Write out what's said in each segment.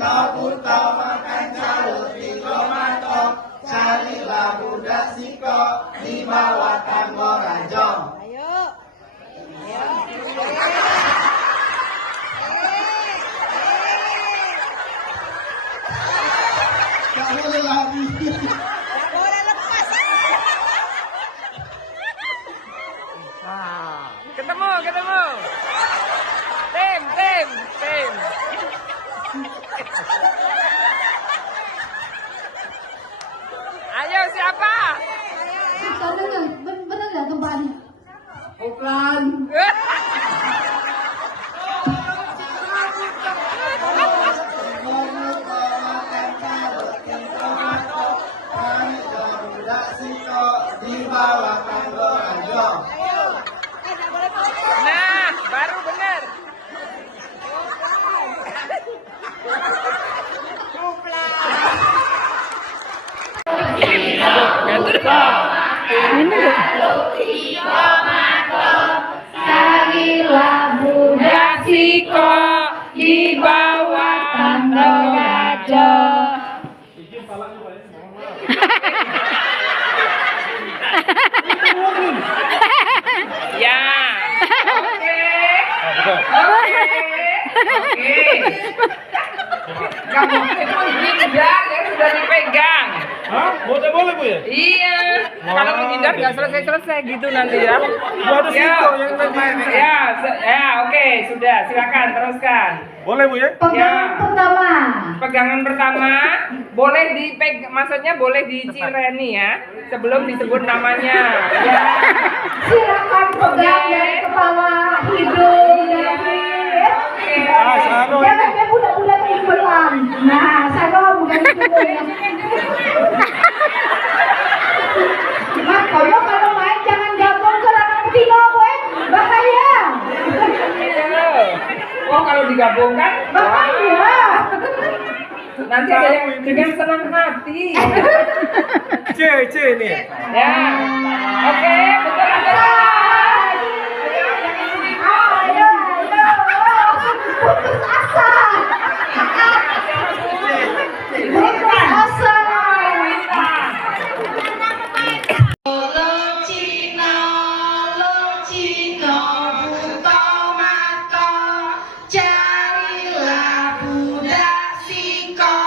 Dino buta makan jalur tiga matok, carilah budak siko di bawah tangga rajong. Ayo. Tak boleh lari. Tak boleh lepas. Ketemu. Tim. Ayo siapa? Benar nggak gempanya? Bukan. Di bawah tangga rajong. Nah, baru bener. Carilah budak Siko di bawah tangga gajah. Ya. Oke. Kamu itu menghindar ya sudah dipegang. Hah? Boleh Bu ya? Iya. Kalau menghindar nggak selesai gitu nanti ya. Waduh situ yang tadi. Ya, oke, sudah. Silakan teruskan. Boleh Bu ya? Pegangan pertama boleh maksudnya boleh dicireni ya sebelum disebut namanya. Ya. Silakan pegang dari kepala, hidung, dari Sano. jangan budak-budak yang belang. Nah, Sano bukan hidungnya. Makanya kalau main jangan gabung ke anak Tino, bahaya. Oh, kalau digabungkan Bahaya. nanti ada yang dengan senang hati. C nih. Ya. Oke, betul ada. Ayo. Putus asa. Putus asa. Carilah budak siko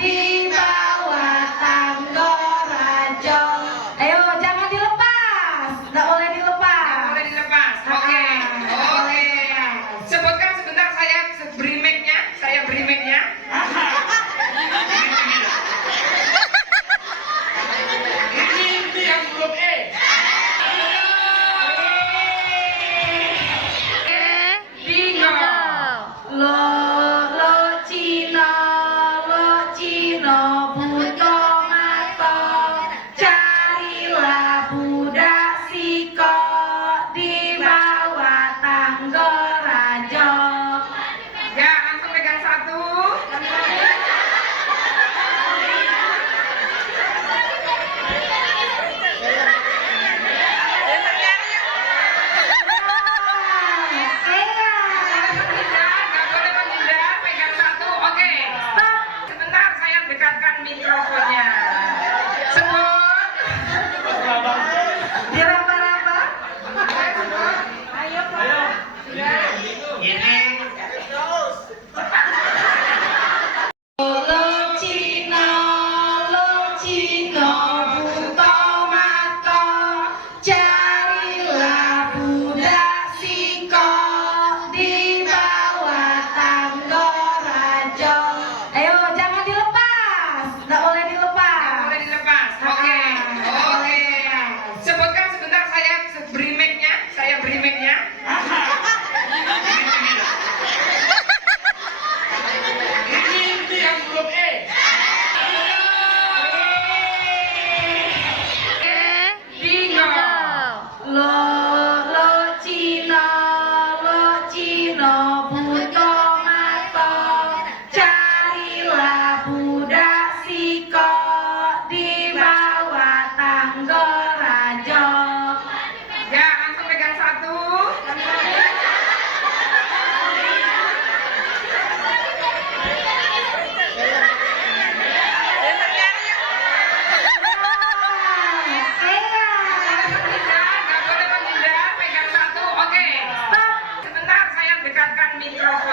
di bawah tangga rajong. Ayo, jangan dilepas. Nggak boleh dilepas. Boleh dilepas. Oke. Sebutkan sebentar saya mikrofon.